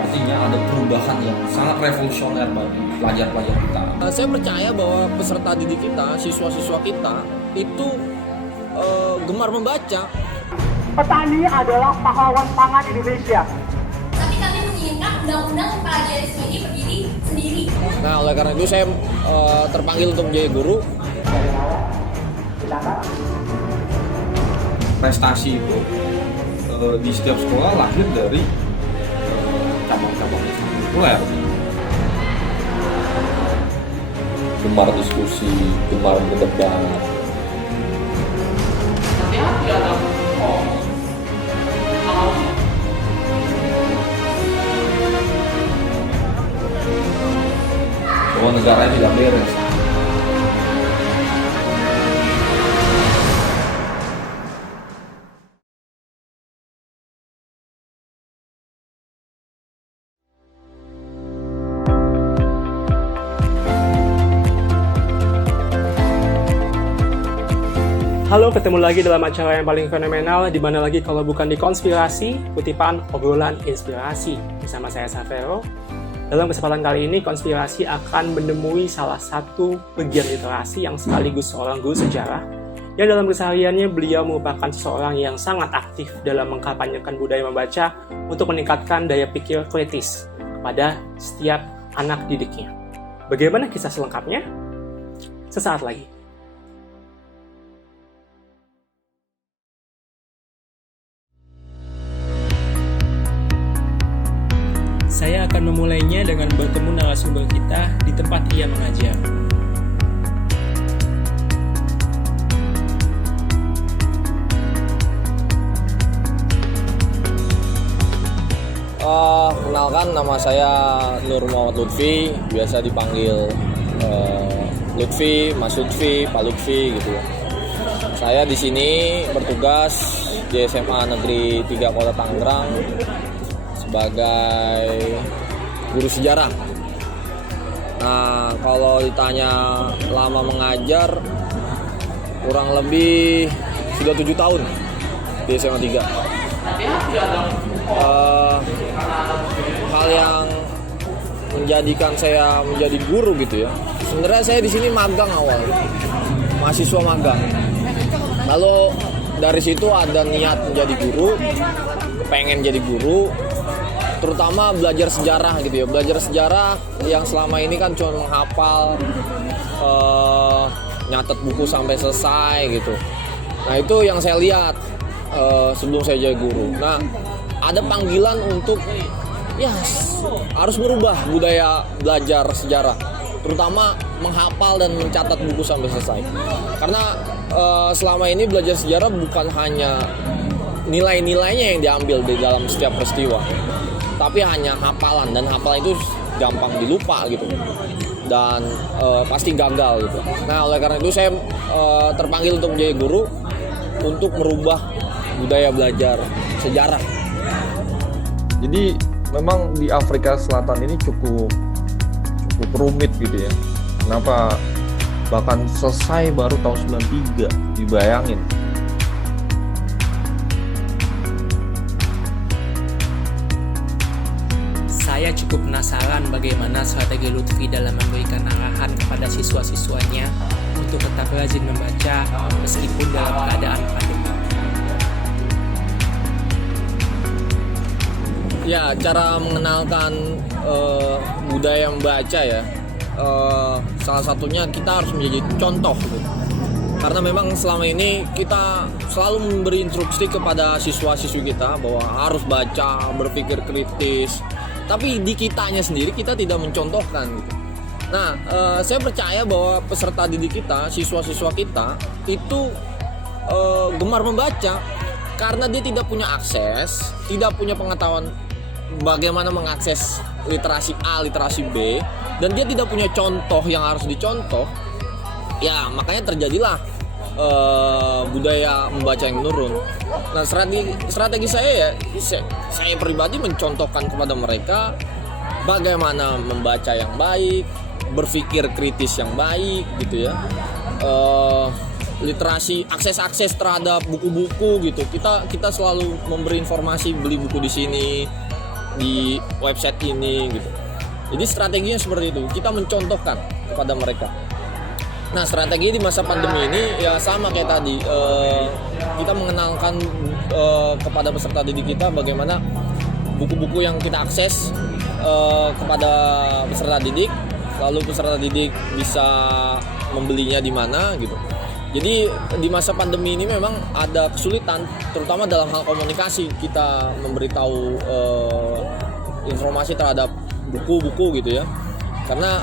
Artinya ada perubahan yang sangat revolusioner bagi pelajar-pelajar kita. Saya percaya bahwa peserta didik kita, siswa-siswa kita itu gemar membaca. Petani adalah pahlawan pangan Indonesia. Tapi kami menginginkan undang-undang plagiarisme ini berdiri sendiri. Nah, oleh karena itu saya terpanggil untuk menjadi guru. Prestasi itu di setiap sekolah lahir dari cabang-cabang yang sangat populer. Gemar diskusi, gemar berdebat. Bahwa negara tidak beres. Halo, ketemu lagi dalam acara yang paling fenomenal, di mana lagi kalau bukan di Konspirasi, kutipan obrolan inspirasi. Bersama saya Savero. Dalam kesempatan kali ini, Konspirasi akan menemui salah satu pegiat literasi yang sekaligus seorang guru sejarah, yang dalam kesehariannya beliau merupakan seseorang yang sangat aktif dalam mengkampanyekan budaya membaca untuk meningkatkan daya pikir kritis kepada setiap anak didiknya. Bagaimana kisah selengkapnya? Sesaat lagi. Saya akan memulainya dengan bertemu narasumber kita di tempat ia mengajar. Kenalkan, nama saya Nur Muhammad Lutfi, biasa dipanggil Lutfi, Mas Lutfi, Pak Lutfi gitu. Saya di sini bertugas di SMA Negeri 3 Kota Tangerang sebagai guru sejarah. Nah, kalau ditanya lama mengajar, kurang lebih sudah 7 tahun di SMA 3. Hal yang menjadikan saya menjadi guru gitu ya. Sebenarnya saya di sini magang awal, mahasiswa magang. Lalu dari situ ada niat menjadi guru, pengen jadi guru, terutama belajar sejarah gitu ya. Belajar sejarah yang selama ini kan cuma menghafal, nyatet buku sampai selesai gitu. Nah, itu yang saya lihat sebelum saya jadi guru. Nah, ada panggilan untuk harus merubah budaya belajar sejarah, terutama menghafal dan mencatat buku sampai selesai. Karena selama ini belajar sejarah bukan hanya nilai-nilainya yang diambil di dalam setiap peristiwa, tapi hanya hafalan, dan hafalan itu gampang dilupa gitu, dan pasti gagal gitu. Nah, oleh karena itu saya terpanggil untuk menjadi guru untuk merubah budaya belajar sejarah. Jadi memang di Afrika Selatan ini cukup rumit gitu ya. Kenapa bahkan selesai baru tahun 93, dibayangin. Saya cukup penasaran bagaimana strategi Lutfi dalam memberikan arahan kepada siswa-siswanya untuk tetap rajin membaca meskipun dalam keadaan pandemi. Ya, cara mengenalkan budaya membaca ya, salah satunya kita harus menjadi contoh gitu. Karena memang selama ini kita selalu memberi instruksi kepada siswa-siswi kita bahwa harus baca, berpikir kritis, tapi di kitanya sendiri kita tidak mencontohkan gitu. Nah, saya percaya bahwa peserta didik kita, siswa-siswa kita itu gemar membaca karena dia tidak punya akses, tidak punya pengetahuan bagaimana mengakses literasi A, literasi B, dan dia tidak punya contoh yang harus dicontoh. Ya, makanya terjadilah budaya membaca yang menurun. Nah, strategi saya ya, saya pribadi mencontohkan kepada mereka bagaimana membaca yang baik, berpikir kritis yang baik gitu ya. literasi, akses terhadap buku-buku gitu. Kita selalu memberi informasi, beli buku di sini, di website ini gitu. Jadi strateginya seperti itu, kita mencontohkan kepada mereka. Nah, strategi di masa pandemi ini ya sama kayak tadi, kita mengenalkan kepada peserta didik kita bagaimana buku-buku yang kita akses kepada peserta didik, lalu peserta didik bisa membelinya di mana gitu. Jadi di masa pandemi ini memang ada kesulitan, terutama dalam hal komunikasi. Kita memberitahu informasi terhadap buku-buku gitu ya, karena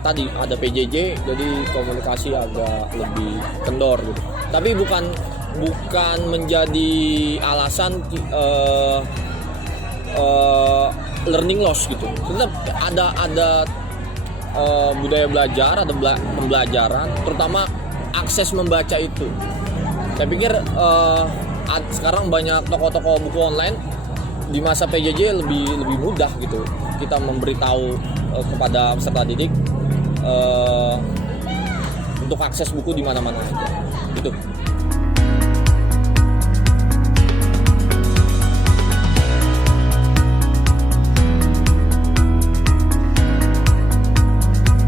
tadi ada PJJ, jadi komunikasi agak lebih kendor gitu. Tapi bukan menjadi alasan learning loss gitu. Tetap ada budaya belajar, ada pembelajaran, terutama akses membaca itu. Saya pikir sekarang banyak toko-toko buku online. Di masa PJJ lebih mudah gitu kita memberitahu kepada peserta didik untuk akses buku di mana-mana aja gitu.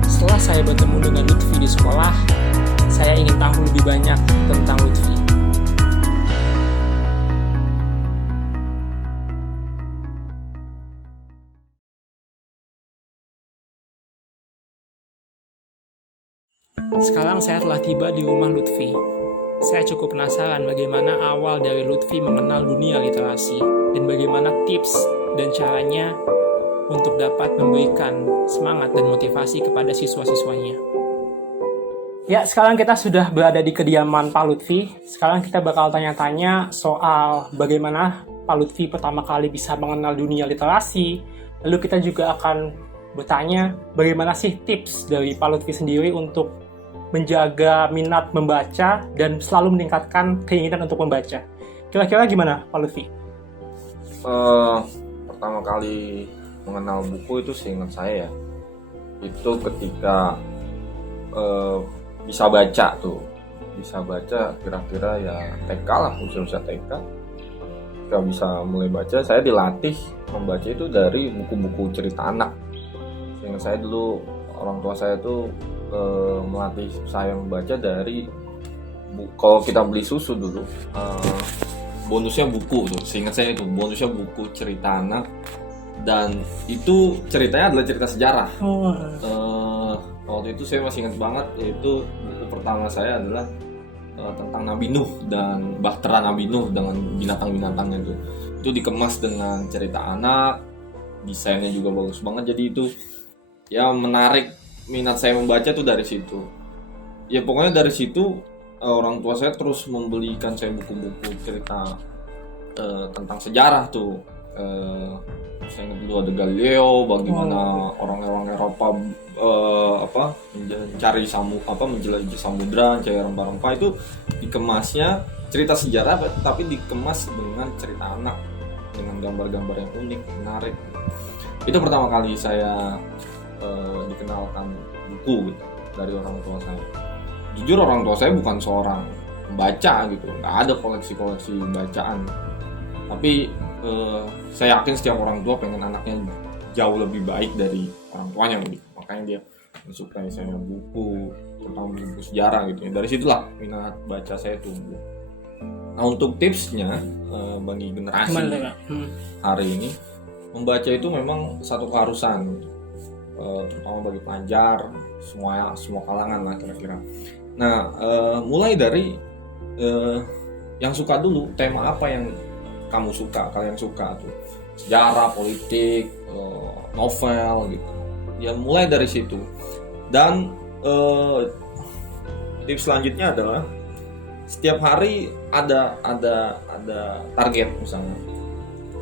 Setelah saya bertemu dengan Lutfi di sekolah, saya ingin tahu lebih banyak tentang Lutfi. Sekarang saya telah tiba di rumah Lutfi. Saya cukup penasaran bagaimana awal dari Lutfi mengenal dunia literasi dan bagaimana tips dan caranya untuk dapat memberikan semangat dan motivasi kepada siswa-siswanya. Ya, sekarang kita sudah berada di kediaman Pak Lutfi. Sekarang kita bakal tanya-tanya soal bagaimana Pak Lutfi pertama kali bisa mengenal dunia literasi. Lalu kita juga akan bertanya bagaimana sih tips dari Pak Lutfi sendiri untuk menjaga minat membaca dan selalu meningkatkan keinginan untuk membaca. Kira-kira gimana Pak Lutfi? Pertama kali mengenal buku itu seingat saya ya, itu ketika bisa baca kira-kira ya TK lah, usia TK. Ketika bisa mulai baca, saya dilatih membaca itu dari buku-buku cerita anak. Seingat saya dulu orang tua saya tuh melatih saya membaca dari kalau kita beli susu dulu, bonusnya buku tuh. Seingat saya itu bonusnya buku cerita anak, dan itu ceritanya adalah cerita sejarah. Waktu itu saya masih ingat banget, yaitu buku pertama saya adalah tentang Nabi Nuh dan Bahtera Nabi Nuh dengan binatang-binatangnya itu. Itu dikemas dengan cerita anak, desainnya juga bagus banget. Jadi itu ya menarik minat saya membaca tuh dari situ. Ya pokoknya dari situ orang tua saya terus membelikan saya buku-buku cerita tentang sejarah tuh. Saya ingat dulu ada Galileo, bagaimana orang-orang Eropa mencari menjelajahi samudra, mencari rempah-rempah. Itu dikemasnya cerita sejarah tapi dikemas dengan cerita anak, dengan gambar-gambar yang unik, menarik. Itu pertama kali saya dikenalkan buku gitu, dari orang tua saya. Jujur orang tua saya bukan seorang pembaca gitu, nggak ada koleksi-koleksi bacaan. Tapi saya yakin setiap orang tua pengen anaknya jauh lebih baik dari orang tuanya gitu. Makanya dia mensukai saya buku, terutama buku sejarah gitu. Dari situlah minat baca saya tumbuh. Nah, untuk tipsnya bagi generasi hari ini, membaca itu memang satu keharusan, terutama bagi pelajar, semua kalangan lah kira-kira. Nah, mulai dari yang suka dulu, tema apa yang kalian suka tuh, sejarah, politik, novel gitu. Ya mulai dari situ. Dan tips selanjutnya adalah setiap hari ada target, misalnya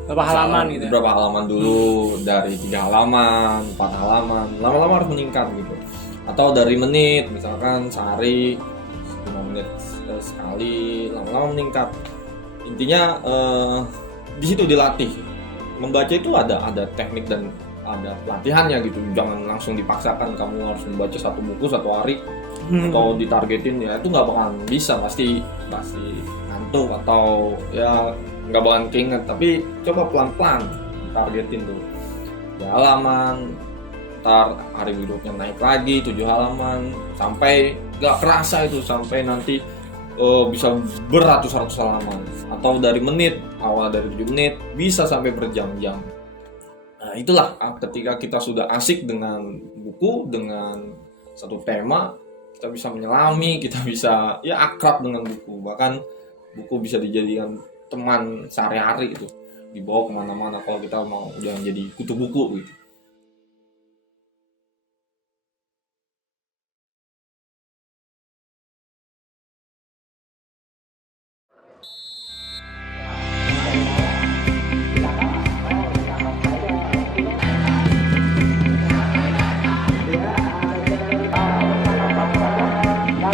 Berapa halaman gitu? Berapa halaman dulu, dari 3 halaman, 4 halaman, lama-lama harus meningkat gitu. Atau dari menit, misalkan sehari 5 menit sekali, lama-lama meningkat. Intinya di situ dilatih. Membaca itu ada teknik dan ada pelatihannya gitu. Jangan langsung dipaksakan kamu harus membaca satu buku satu hari atau ditargetin, ya itu nggak bakalan bisa, pasti ngantuk atau ya nggak bakalan keinget. Tapi coba pelan-pelan targetin tuh 3 halaman, ntar hari berikutnya naik lagi 7 halaman, sampai nggak kerasa itu sampai nanti bisa beratus-ratus halaman, atau dari menit, awal dari 7 menit bisa sampai berjam-jam. Nah itulah ketika kita sudah asik dengan buku, dengan satu tema, kita bisa menyelami, kita bisa ya akrab dengan buku. Bahkan buku bisa dijadikan teman sehari-hari itu, dibawa kemana-mana kalau kita mau jangan jadi kutu buku gitu.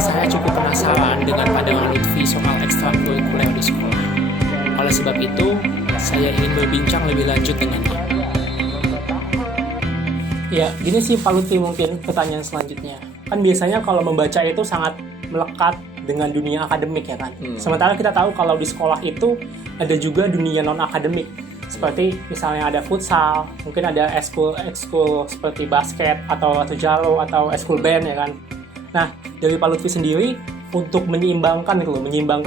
Saya cukup penasaran dengan pandangan Lutfi soal ekstrakurikuler di sekolah. Oleh sebab itu, saya ingin berbincang lebih lanjut dengannya. Ya, gini sih Pak Lutfi, mungkin pertanyaan selanjutnya. Kan biasanya kalau membaca itu sangat melekat dengan dunia akademik ya kan. Sementara kita tahu kalau di sekolah itu ada juga dunia non-akademik. Seperti misalnya ada futsal, mungkin ada ekskul seperti basket atau jaro atau ekskul band ya kan. Nah, dari Pak Lutfi sendiri untuk menyeimbangkan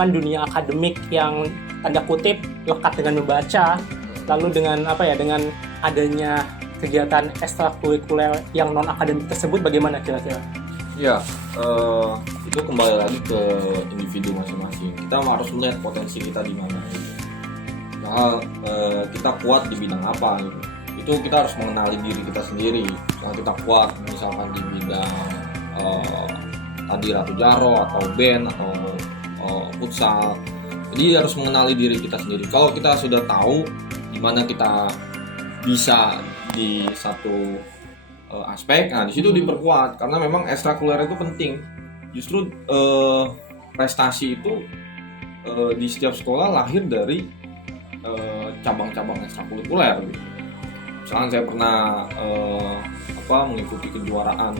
dunia akademik yang tanda kutip lekat dengan membaca, lalu dengan dengan adanya kegiatan ekstrakurikuler yang non akademik tersebut, bagaimana kira-kira? Ya, itu kembali lagi ke individu masing-masing. Kita harus melihat potensi kita di mana. Nah, kita kuat di bidang apa gitu. Itu kita harus mengenali diri kita sendiri. Kalau kita kuat misalkan di bidang tadi Ratu Jaro atau band atau futsal, jadi harus mengenali diri kita sendiri. Kalau kita sudah tahu di mana kita bisa di satu aspek, nah di situ diperkuat, karena memang ekstrakurikuler itu penting. Justru prestasi itu di setiap sekolah lahir dari cabang-cabang ekstrakurikuler gitu. Misalnya saya pernah mengikuti kejuaraan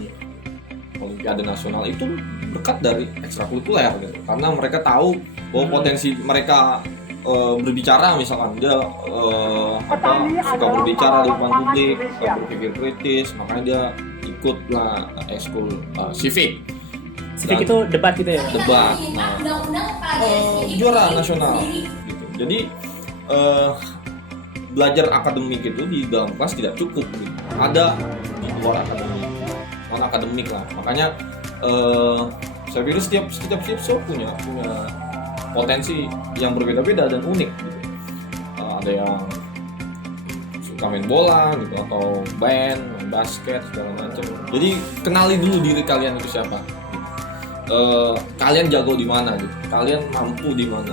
Olimpiade Nasional itu berkat dari ekstrakurikuler gitu. Karena mereka tahu bahwa potensi mereka berbicara, misalkan dia suka berbicara di depan publik, suka berpikir kritis, makanya dia ikut lah ekskul civic. Civic itu debat gitu ya? Debat. Nah, juara nasional gitu. Jadi belajar akademik itu di dalam kelas tidak cukup gitu. Ada di luar akademik, non akademik lah. Makanya saya pikir setiap siswa punya potensi yang berbeda-beda dan unik gitu. Ada yang suka main bola gitu, atau band, main basket, segala macam. Jadi kenali dulu diri kalian itu siapa. Kalian jago di mana gitu, kalian mampu di mana.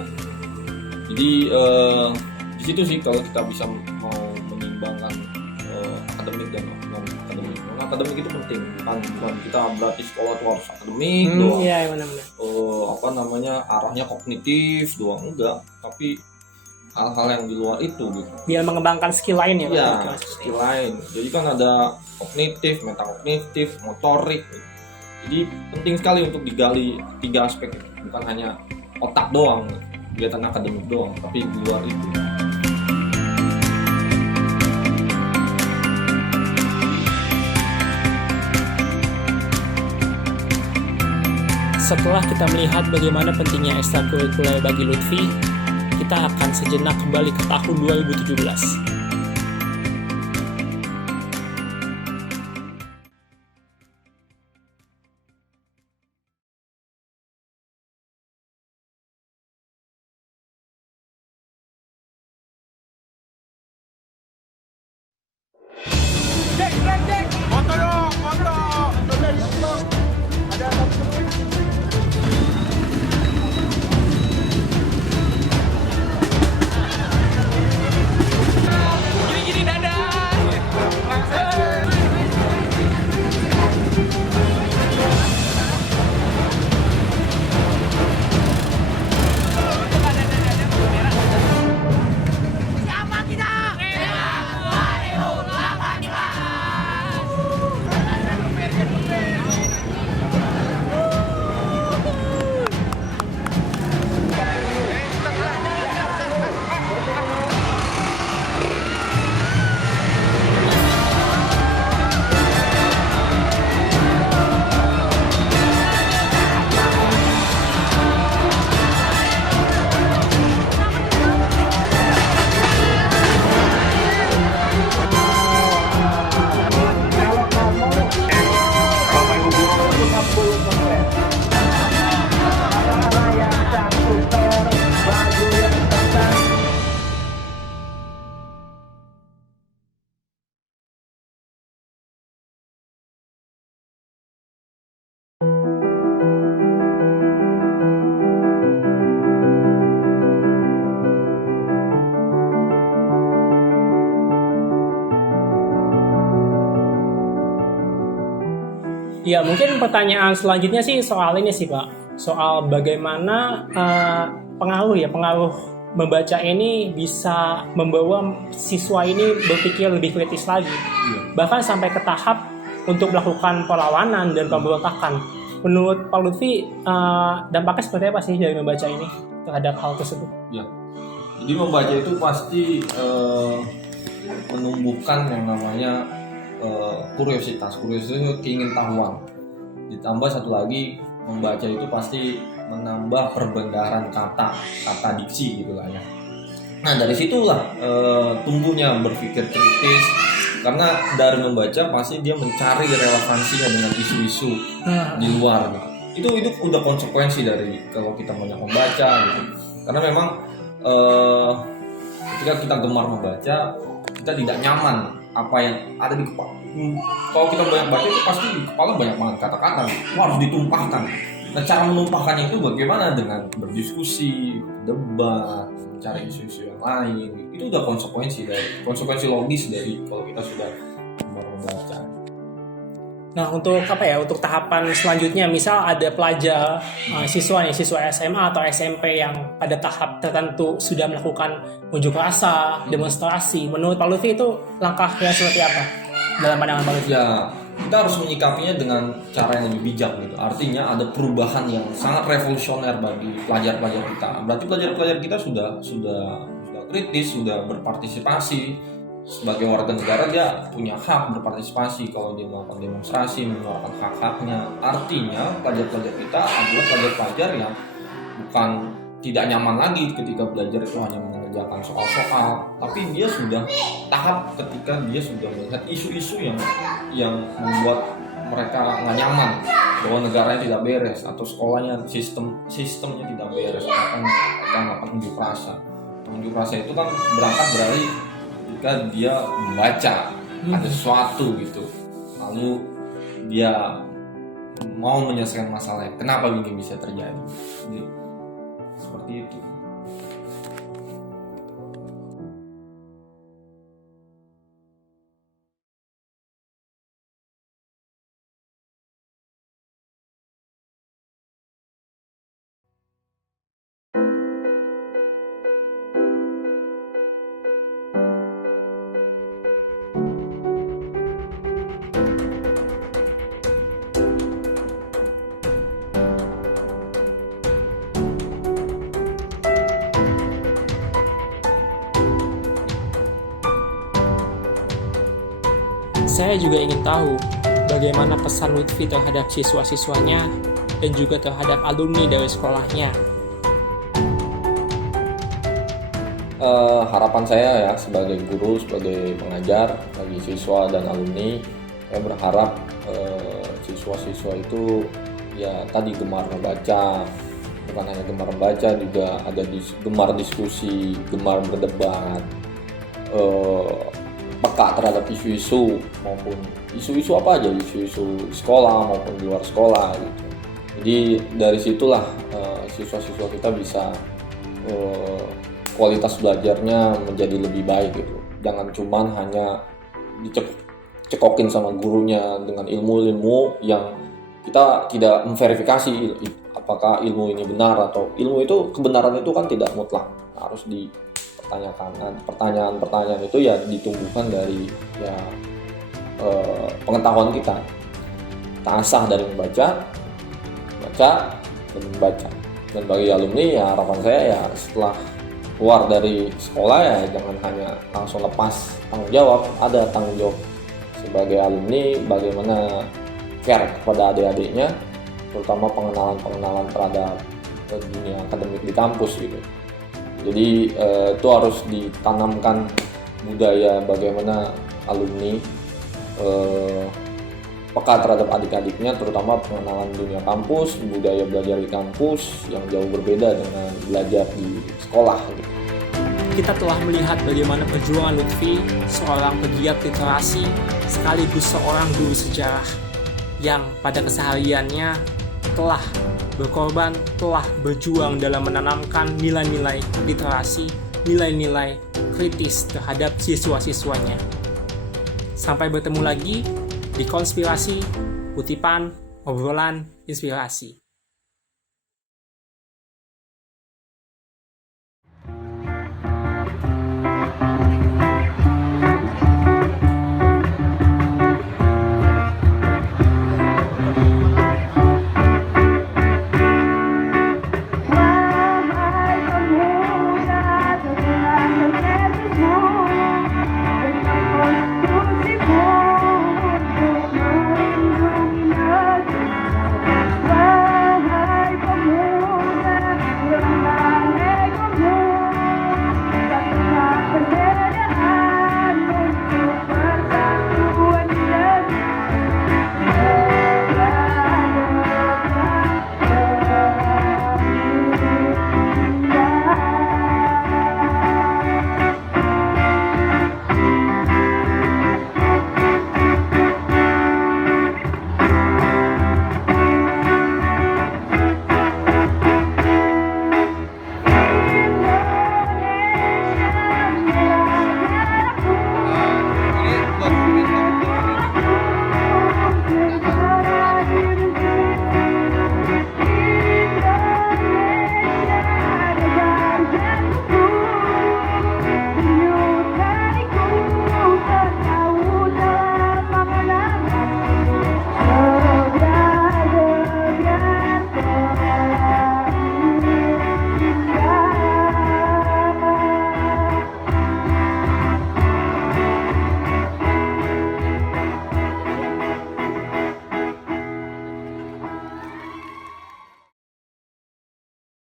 Jadi di situ sih kalau kita bisa mau menimbangkan akademik dan non akademik. Non akademik itu penting, bukan kita berarti sekolah tuh harus akademik doang. Iya, benar-benar. Arahnya kognitif doang, enggak, tapi hal-hal yang di luar itu gitu. Biar mengembangkan skill lain ya. Iya, skill lain. Jadi kan ada kognitif, metakognitif, motorik gitu. Jadi penting sekali untuk digali 3 aspek itu. Bukan hanya otak doang, kegiatan akademik doang, tapi di luar itu. Setelah kita melihat bagaimana pentingnya ekstrakurikuler bagi Lutfi, kita akan sejenak kembali ke tahun 2017. Ya, mungkin pertanyaan selanjutnya sih soal ini sih Pak, soal bagaimana pengaruh membaca ini bisa membawa siswa ini berpikir lebih kritis lagi, bahkan sampai ke tahap untuk melakukan perlawanan dan pemberontakan. Menurut Pak Lutfi, dampaknya seperti apa sih dari membaca ini terhadap hal tersebut? Ya, jadi membaca itu pasti menumbuhkan yang namanya kuriositas keingintahuan. Ditambah satu lagi, membaca itu pasti menambah perbendaharaan kata diksi gitu lah ya. Nah dari situlah tumbuhnya berpikir kritis, karena dari membaca pasti dia mencari relevansinya dengan isu-isu di luar gitu. Itu udah konsekuensi dari kalau kita banyak membaca gitu. Karena memang ketika kita gemar membaca, kita tidak nyaman apa yang ada di kepala. Kalau kita banyak baca itu pasti di kepala banyak banget kata-kata, harus ditumpahkan. Nah cara menumpahkannya itu bagaimana? Dengan berdiskusi, debat, mencari isu-isu yang lain. Itu udah konsekuensi logis dari kalau kita sudah membaca. Nah untuk untuk tahapan selanjutnya, misal ada pelajar siswa SMA atau SMP yang pada tahap tertentu sudah melakukan unjuk rasa, demonstrasi, menurut Pak Lutfi itu langkahnya seperti apa dalam pandangan Pak Lutfi? Ya, kita harus menyikapinya dengan cara yang lebih bijak gitu. Artinya ada perubahan yang sangat revolusioner bagi pelajar-pelajar kita. Berarti pelajar-pelajar kita sudah kritis, sudah berpartisipasi. Sebagai warga negara dia punya hak berpartisipasi kalau dia melakukan demonstrasi, menyuarakan hak-haknya. Artinya pelajar-pelajar kita adalah pelajar-pelajar yang bukan tidak nyaman lagi ketika belajar itu hanya mengerjakan soal-soal, tapi dia sudah tahap ketika dia sudah melihat isu-isu yang membuat mereka nggak nyaman bahwa negaranya tidak beres atau sekolahnya sistemnya tidak beres, akan unjuk rasa. Unjuk rasa itu kan berangkat dari ketika dia membaca ada sesuatu gitu, lalu dia mau menyelesaikan masalahnya, kenapa ini bisa terjadi. Jadi, seperti itu. Saya juga ingin tahu bagaimana pesan Lutfi terhadap siswa-siswanya dan juga terhadap alumni dari sekolahnya. Harapan saya ya sebagai guru, sebagai pengajar bagi siswa dan alumni, saya berharap siswa-siswa itu ya tadi gemar membaca, bukan hanya gemar membaca, juga ada gemar diskusi, gemar berdebat, peka terhadap isu-isu maupun isu-isu apa aja, isu-isu sekolah maupun di luar sekolah gitu. Jadi dari situlah siswa-siswa kita bisa kualitas belajarnya menjadi lebih baik gitu. Jangan cuman hanya dicekokin sama gurunya dengan ilmu-ilmu yang kita tidak memverifikasi apakah ilmu ini benar, atau ilmu itu kebenaran itu kan tidak mutlak, harus dipertanyakan. Nah, pertanyaan-pertanyaan itu ya ditumbuhkan dari ya pengetahuan kita. Kita asah dari membaca dan membaca. Dan bagi alumni ya harapan saya ya setelah keluar dari sekolah ya jangan hanya langsung lepas tanggung jawab, ada tanggung jawab sebagai alumni bagaimana care kepada adik-adiknya, terutama pengenalan terhadap dunia akademik di kampus gitu. Jadi itu harus ditanamkan budaya bagaimana alumni peka terhadap adik-adiknya, terutama pengenalan dunia kampus, budaya belajar di kampus yang jauh berbeda dengan belajar di sekolah gitu. Kita telah melihat bagaimana perjuangan Lutfi, seorang pegiat literasi sekaligus seorang guru sejarah yang pada kesehariannya telah berkorban, telah berjuang dalam menanamkan nilai-nilai literasi, nilai-nilai kritis terhadap siswa-siswanya. Sampai bertemu lagi di Konspirasi Kutipan obrolan inspirasi.